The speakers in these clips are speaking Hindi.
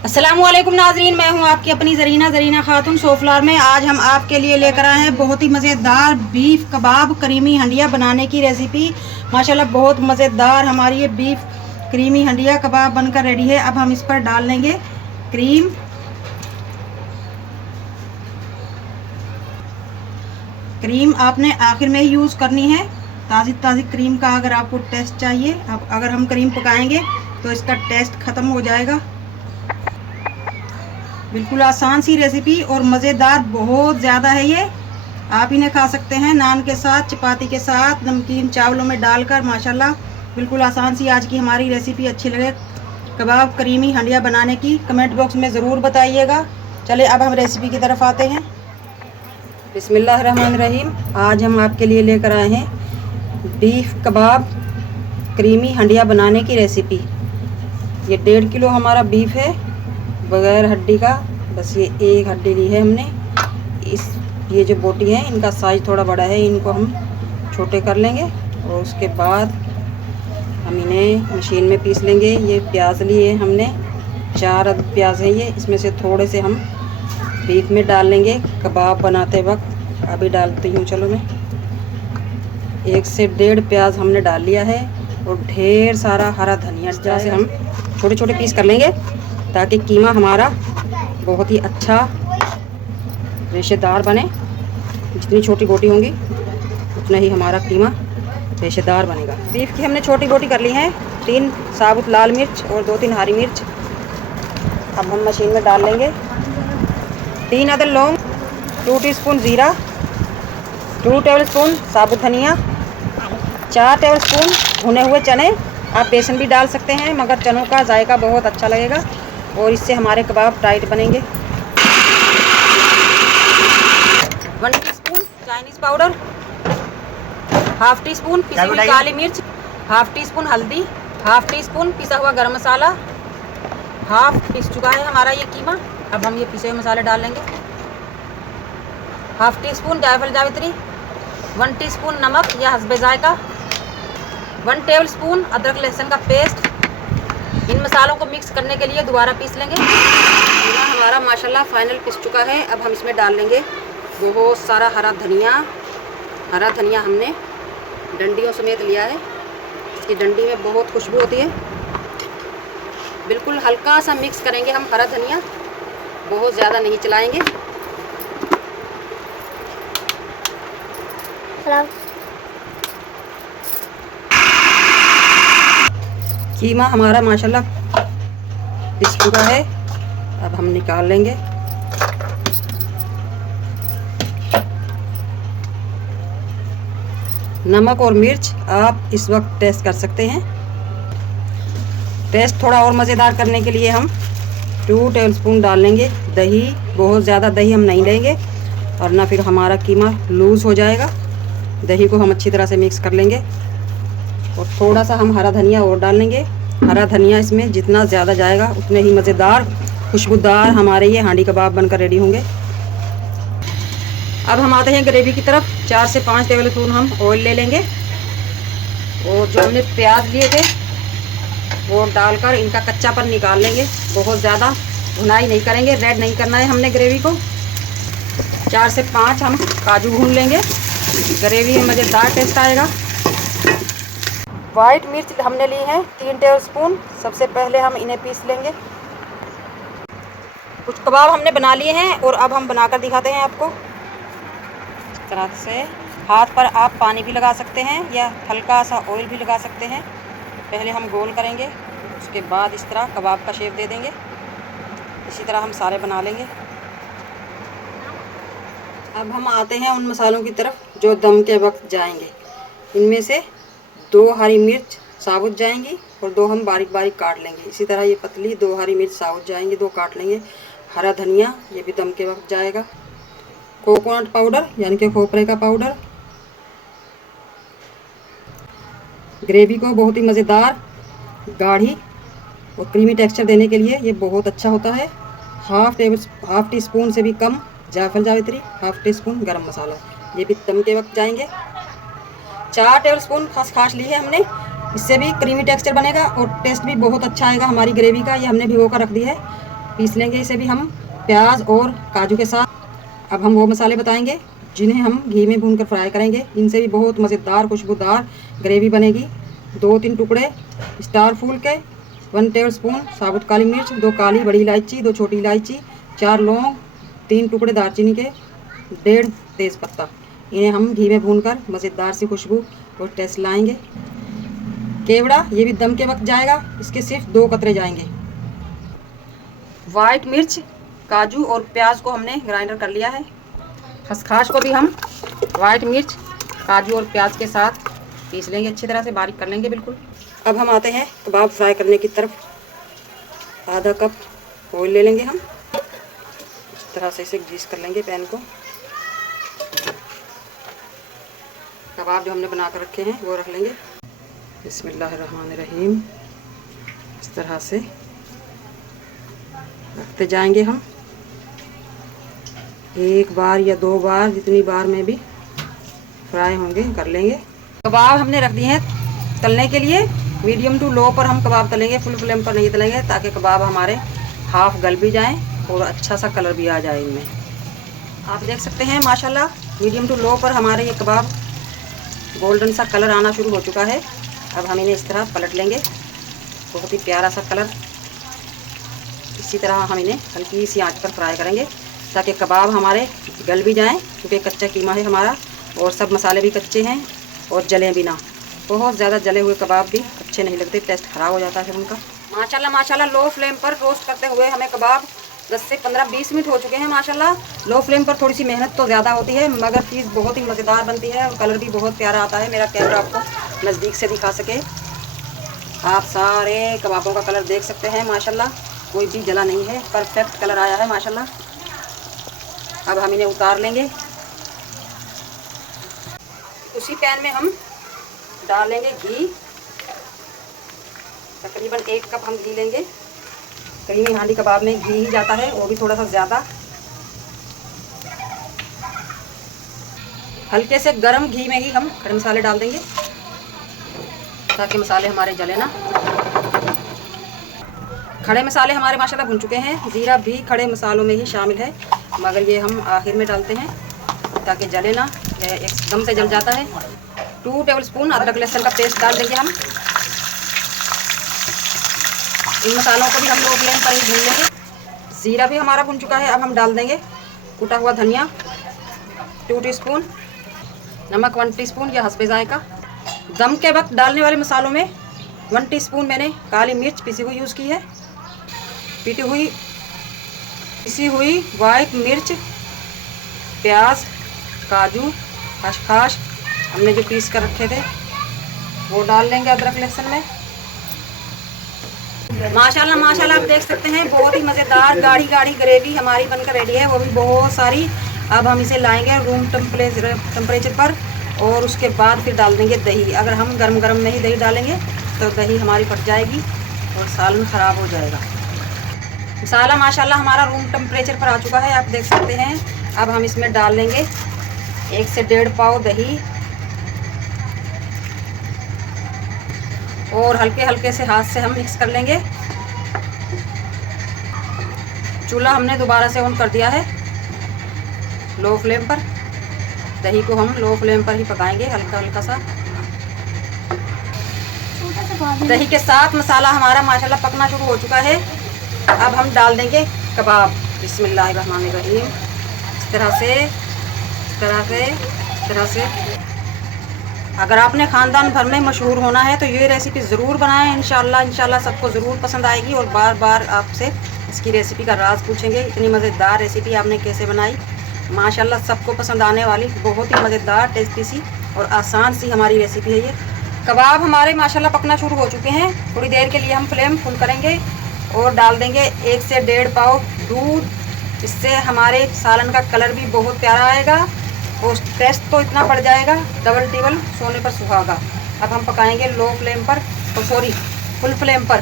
अस्सलामुअलैकुम नाजरीन, मैं हूं आपकी अपनी जरीना खातून सोफलार में। आज हम आपके लिए लेकर आए हैं बहुत ही मज़ेदार बीफ कबाब क्रीमी हंडिया बनाने की रेसिपी। माशाल्लाह बहुत मज़ेदार हमारी ये बीफ क्रीमी हंडिया कबाब बनकर रेडी है। अब हम इस पर डाल लेंगे क्रीम। क्रीम आपने आखिर में ही यूज़ करनी है। ताज़ी ताज़ी क्रीम का अगर आपको टेस्ट चाहिए, अब अगर हम क्रीम पकाएंगे तो इसका टेस्ट ख़त्म हो जाएगा। बिल्कुल आसान सी रेसिपी और मज़ेदार बहुत ज़्यादा है ये। आप इन्हें खा सकते हैं नान के साथ, चपाती के साथ, नमकीन चावलों में डालकर। माशाल्लाह बिल्कुल आसान सी आज की हमारी रेसिपी। अच्छी लगे कबाब क्रीमी हंडिया बनाने की कमेंट बॉक्स में ज़रूर बताइएगा। चले अब हम रेसिपी की तरफ आते हैं। बिस्मिल्लाहिर्रहमानिर्रहीम। आज हम आपके लिए लेकर आए हैं बीफ कबाब क्रीमी हंडिया बनाने की रेसिपी। ये 1.5 किलो हमारा बीफ है बगैर हड्डी का। बस ये एक हड्डी ली है हमने। ये जो बोटी है इनका साइज़ थोड़ा बड़ा है, इनको हम छोटे कर लेंगे और उसके बाद हम इन्हें मशीन में पीस लेंगे। ये प्याज लिए हमने 4 अदद प्याज है ये, इसमें से थोड़े से हम बीफ में डाल लेंगे कबाब बनाते वक्त। अभी डालती हूँ, चलो मैं 1 से 1.5 प्याज हमने डाल लिया है और ढेर सारा हरा धनिया। इस तरह से हम छोटे छोटे पीस कर लेंगे ताकि कीमा हमारा बहुत ही अच्छा रेशेदार बने। जितनी छोटी बोटी होंगी उतना ही हमारा कीमा रेशेदार बनेगा। बीफ की हमने छोटी बोटी कर ली है। 3 साबुत लाल मिर्च और 2-3 हरी मिर्च अब हम मशीन में डाल लेंगे। 3 अदद लौंग, 2 टीस्पून ज़ीरा, 2 टेबलस्पून साबुत धनिया, 4 टेबलस्पून भुने हुए चने। आप बेसन भी डाल सकते हैं मगर चनों का जायका बहुत अच्छा लगेगा और इससे हमारे कबाब टाइट बनेंगे। 1 teaspoon Chinese powder, half tea spoon पिसी हुई काली मिर्च, हाफ टी स्पून हल्दी, हाफ टी स्पून पिसा हुआ गरम मसाला। हाफ पिस चुका है हमारा ये कीमा। अब हम ये पिसे हुए मसाले डाल लेंगे। हाफ टी स्पून जायफल जावित्री, 1 टीस्पून नमक या हस्बे जायका, 1 टेबल स्पून अदरक लहसुन का पेस्ट। इन मसालों को मिक्स करने के लिए दोबारा पीस लेंगे। हमारा माशाल्लाह फाइनल पिस चुका है। अब हम इसमें डाल लेंगे बहुत सारा हरा धनिया। हरा धनिया हमने डंडियों समेत लिया है, इसकी डंडी में बहुत खुशबू होती है। बिल्कुल हल्का सा मिक्स करेंगे हम हरा धनिया, बहुत ज़्यादा नहीं चलाएंगे। कीमा हमारा माशाल्लाह पिस चुका है। अब हम निकाल लेंगे। नमक और मिर्च आप इस वक्त टेस्ट कर सकते हैं। टेस्ट थोड़ा और मज़ेदार करने के लिए हम 2 टेबलस्पून डाल लेंगे दही। बहुत ज़्यादा दही हम नहीं लेंगे और ना फिर हमारा कीमा लूज़ हो जाएगा। दही को हम अच्छी तरह से मिक्स कर लेंगे और थोड़ा सा हम हरा धनिया और डाल लेंगे। हरा धनिया इसमें जितना ज़्यादा जाएगा उतने ही मज़ेदार खुशबूदार हमारे ये हांडी कबाब बनकर रेडी होंगे। अब हम आते हैं ग्रेवी की तरफ। 4 से 5 टेबलस्पून हम ऑयल ले लेंगे और जो हमने प्याज लिए थे वो डालकर इनका कच्चापन निकाल लेंगे। बहुत ज़्यादा भुनाई नहीं करेंगे, रेड नहीं करना है हमने ग्रेवी को। 4 से 5 हम काजू भून लेंगे, ग्रेवी में मज़ेदार टेस्ट आएगा। वाइट मिर्च हमने ली है 3 टेबलस्पून। सबसे पहले हम इन्हें पीस लेंगे। कुछ कबाब हमने बना लिए हैं और अब हम बनाकर दिखाते हैं आपको। इस तरह से हाथ पर आप पानी भी लगा सकते हैं या हल्का सा ऑयल भी लगा सकते हैं। पहले हम गोल करेंगे, उसके बाद इस तरह कबाब का शेप दे देंगे। इसी तरह हम सारे बना लेंगे। अब हम आते हैं उन मसालों की तरफ जो दम के वक्त जाएंगे। इनमें से 2 हरी मिर्च साबुत जाएंगी और 2 हम बारीक बारीक काट लेंगे। इसी तरह ये पतली 2 हरी मिर्च साबुत जाएंगी, 2 काट लेंगे। हरा धनिया ये भी दम के वक्त जाएगा। कोकोनट पाउडर यानी कि खोपरे का पाउडर। ग्रेवी को बहुत ही मज़ेदार गाढ़ी और क्रीमी टेक्सचर देने के लिए ये बहुत अच्छा होता है। हाफ टी स्पून से भी कम जायफल जावित्री, हाफ टी स्पून गरम मसाला, ये भी दम के वक्त जाएंगे। 4 टेबलस्पून खसखस ली है हमने, इससे भी क्रीमी टेक्सचर बनेगा और टेस्ट भी बहुत अच्छा आएगा हमारी ग्रेवी का। ये हमने भिगो कर रख दी है। पीस लेंगे इसे भी हम प्याज और काजू के साथ। अब हम वो मसाले बताएंगे जिन्हें हम घी में भूनकर फ्राई करेंगे। इनसे भी बहुत मज़ेदार खुशबूदार ग्रेवी बनेगी। 2-3 टुकड़े स्टार फूल के, 1 टेबलस्पून साबुत काली मिर्च, 2 काली बड़ी इलायची, 2 छोटी इलायची, 4 लौंग, 3 टुकड़े दालचीनी के, 1.5 तेज़पत्ता। इन्हें हम घी में भूनकर मज़ेदार सी खुशबू और टेस्ट लाएंगे। केवड़ा ये भी दम के वक्त जाएगा, इसके सिर्फ 2 कतरे जाएंगे। वाइट मिर्च, काजू और प्याज को हमने ग्राइंडर कर लिया है। खसखस को भी हम वाइट मिर्च, काजू और प्याज के साथ पीस लेंगे, अच्छी तरह से बारीक कर लेंगे बिल्कुल। अब हम आते हैं कबाब फ्राई करने की तरफ। आधा कप ऑयल ले लेंगे हम, इस तरह से इसे ग्रीस कर लेंगे पैन को। कबाब जो हमने बना कर रखे हैं वो रख लेंगे। बिस्मिल्लाहिर्रहमानिर्रहीम, इस तरह से रखते जाएंगे हम, 1 बार या 2 बार, जितनी बार में भी फ्राई होंगे कर लेंगे। कबाब हमने रख दिए हैं तलने के लिए। मीडियम टू लो पर हम कबाब तलेंगे, फुल फ्लेम पर नहीं तलेंगे, ताकि कबाब हमारे हाफ गल भी जाएं और अच्छा सा कलर भी आ जाए इनमें। आप देख सकते हैं माशाल्लाह मीडियम टू लो पर हमारे ये कबाब गोल्डन सा कलर आना शुरू हो चुका है। अब हम इन्हें इस तरह पलट लेंगे, बहुत ही प्यारा सा कलर। इसी तरह हम इन्हें हल्की सी आंच पर फ्राई करेंगे ताकि कबाब हमारे गल भी जाएं, क्योंकि कच्चा कीमा है हमारा और सब मसाले भी कच्चे हैं और जले भी ना। बहुत ज़्यादा जले हुए कबाब भी अच्छे नहीं लगते, टेस्ट ख़राब हो जाता है उनका। माशाल्लाह माशाल्लाह लो फ्लेम पर रोस्ट करते हुए हमें कबाब 10 से 15-20 मिनट हो चुके हैं। माशाल्लाह लो फ्लेम पर थोड़ी सी मेहनत तो ज़्यादा होती है, मगर चीज़ बहुत ही मज़ेदार बनती है और कलर भी बहुत प्यारा आता है। मेरा कैमरा आपको नज़दीक से दिखा सके, आप सारे कबाबों का कलर देख सकते हैं। माशाल्लाह कोई भी जला नहीं है, परफेक्ट कलर आया है माशाल्लाह। अब हम इन्हें उतार लेंगे। उसी पैन में हम डालेंगे घी, तकरीबन 1 कप हम घी लेंगे। क्रीमी हांडी कबाब में घी ही जाता है, वो भी थोड़ा सा ज़्यादा। हल्के से गरम घी में ही हम खड़े मसाले डाल देंगे ताकि मसाले हमारे जले ना। खड़े मसाले हमारे माशाल्लाह भुन चुके हैं। ज़ीरा भी खड़े मसालों में ही शामिल है, मगर ये हम आखिर में डालते हैं ताकि जले ना, एकदम से जल जाता है। 2 टेबलस्पून अदरक लहसुन का पेस्ट डाल देंगे हम। इन मसालों को भी हम लो फ्लेम पर ही भून लेंगे। ज़ीरा भी हमारा भुन चुका है। अब हम डाल देंगे कुटा हुआ धनिया 2 टीस्पून, नमक 1 टीस्पून या हस्बे जायका। दम के वक्त डालने वाले मसालों में 1 टीस्पून मैंने काली मिर्च पिसी हुई यूज़ की है। पिसी हुई वाइट मिर्च, प्याज, काजू, खसखस हमने जो पीस कर रखे थे वो डाल लेंगे अदरक लहसुन में। माशाल्लाह माशाल्लाह आप देख सकते हैं बहुत ही मज़ेदार गाढ़ी गाढ़ी ग्रेवी हमारी बनकर रेडी है, वो भी बहुत सारी। अब हम इसे लाएंगे रूम टेम्परेचर पर और उसके बाद फिर डाल देंगे दही। अगर हम गर्म गर्म में ही दही डालेंगे तो दही हमारी फट जाएगी और सालन ख़राब हो जाएगा। मसाला माशाल्लाह हमारा रूम टेम्परेचर पर आ चुका है, आप देख सकते हैं। अब हम इसमें डाल लेंगे 1 से 1.5 पाव दही और हल्के हल्के से हाथ से हम मिक्स कर लेंगे। चूल्हा हमने दोबारा से ऑन कर दिया है लो फ्लेम पर। दही को हम लो फ्लेम पर ही पकाएंगे हल्का हल्का सा। दही के साथ मसाला हमारा माशाल्लाह पकना शुरू हो चुका है। अब हम डाल देंगे कबाब। बिस्मिल्लाहिर्रहमानिर्रहीम। इस तरह से अगर आपने ख़ानदान भर में मशहूर होना है तो ये रेसिपी ज़रूर बनाएं। इंशाल्लाह सबको ज़रूर पसंद आएगी और बार बार आपसे इसकी रेसिपी का राज पूछेंगे। इतनी मज़ेदार रेसिपी आपने कैसे बनाई। माशाल्लाह सबको पसंद आने वाली बहुत ही मज़ेदार टेस्टी सी और आसान सी हमारी रेसिपी है ये। कबाब हमारे माशाल्लाह पकना शुरू हो चुके हैं। थोड़ी देर के लिए हम फ्लेम फुल करेंगे और डाल देंगे 1 से 1.5 पाव दूध। इससे हमारे सालन का कलर भी बहुत प्यारा आएगा और टेस्ट तो इतना बढ़ जाएगा, डबल टिबल सोने पर सुहागा। अब हम पकाएंगे लो फ्लेम पर, फुल फ्लेम पर।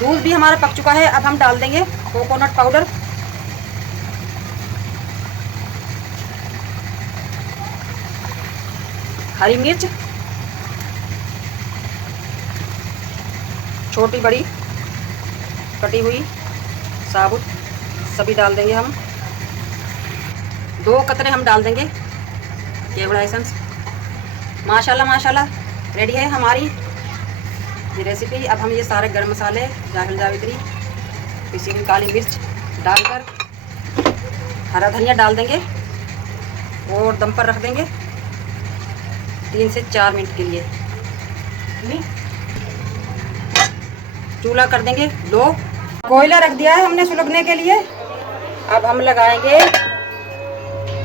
दूध भी हमारा पक चुका है। अब हम डाल देंगे कोकोनट पाउडर, हरी मिर्च छोटी बड़ी कटी हुई साबुत, सभी डाल देंगे हम। 2 कतरे हम डाल देंगे केवड़ा एसेंस। माशाल्लाह माशाल्लाह रेडी है हमारी ये रेसिपी। अब हम ये सारे गरम मसाले, जाविल जावित्री, पिसी हुई काली मिर्च डालकर हरा धनिया डाल देंगे और दम पर रख देंगे 3 से 4 मिनट के लिए। चूल्हा कर देंगे लो। कोयला रख दिया है हमने सुलगने के लिए। अब हम लगाएंगे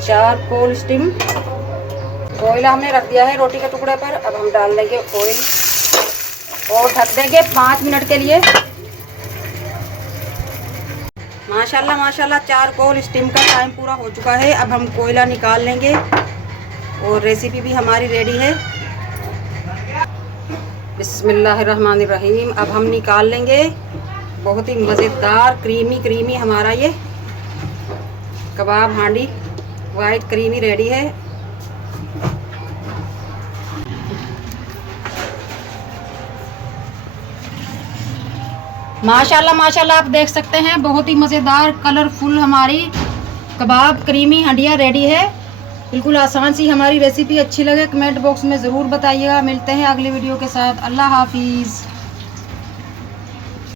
चारकोल स्टीम। कोयला हमने रख दिया है रोटी के टुकड़े पर। अब हम डाल देंगे ऑयल और ढक देंगे 5 मिनट के लिए। माशाल्लाह माशाल्लाह चारकोल स्टीम का टाइम पूरा हो चुका है। अब हम कोयला निकाल लेंगे और रेसिपी भी हमारी रेडी है। बिस्मिल्लाहिर्रहमानिर्रहीम। अब हम निकाल लेंगे। बहुत ही मज़ेदार क्रीमी हमारा ये कबाब हांडी वाइट क्रीमी रेडी है। माशाल्लाह माशाल्लाह आप देख सकते हैं बहुत ही मज़ेदार कलरफुल हमारी कबाब क्रीमी हंडिया रेडी है। बिल्कुल आसान सी हमारी रेसिपी। अच्छी लगे कमेंट बॉक्स में ज़रूर बताइएगा। मिलते हैं अगली वीडियो के साथ। अल्लाह हाफिज़।